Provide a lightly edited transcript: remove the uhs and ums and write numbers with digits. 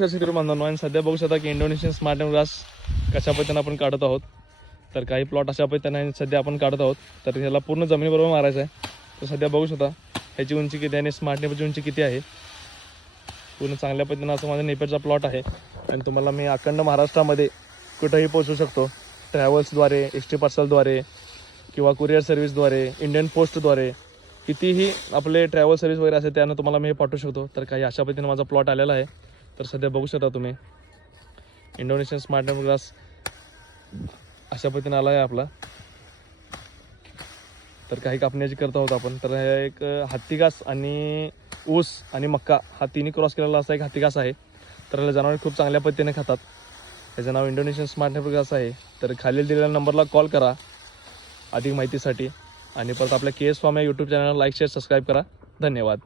बांधवांनो आणि सध्या बघू शकता की इंडोनेशियन स्मार्ट ग्रास कशा पद्धतीने आपण काढत आहोत. तर काही प्लॉट अशा पद्धतीने सध्या आपण काढत आहोत. तर ह्याला पूर्ण जमिनीबरोबर मारायचं आहे. तर सध्या बघू शकता ह्याची उंची किती आहे आणि स्मार्ट नेपरची उंची किती आहे. पूर्ण चांगल्या पद्धतीनं असं माझा नेपरचा प्लॉट आहे आणि तुम्हाला मी अखंड महाराष्ट्रामध्ये कुठंही पोहोचू शकतो. ट्रॅव्हल्सद्वारे, एस टी पार्सलद्वारे किंवा कुरिअर सर्व्हिसद्वारे, इंडियन पोस्टद्वारे कितीही आपले ट्रॅव्हल सर्व्हिस वगैरे असेल त्यानं तुम्हाला मी हे पाठवू शकतो. तर काही अशा पद्धतीने माझा प्लॉट आलेला आहे. तर सध्या बघू शकता तुम्ही इंडोनेशियन स्मार्ट ग्रास अशा पद्धतीने आला आहे आपला. तर काही कापण्याची करत आहोत आपण. तर हे एक हत्तीघास आणि ऊस आणि मक्का हा तिन्ही क्रॉस केलेला असा एक हत्तीघास आहे. तर ह्याला जनावरे खूप चांगल्या पद्धतीने खातात. त्याचं नाव इंडोनेशियन स्मार्ट ग्रास आहे. तर खालील दिलेल्या नंबरला कॉल करा अधिक माहितीसाठी. आणि परत आपल्या KS फार्म या यूट्यूब चॅनलला लाईक शेअर सबस्क्राईब करा. धन्यवाद.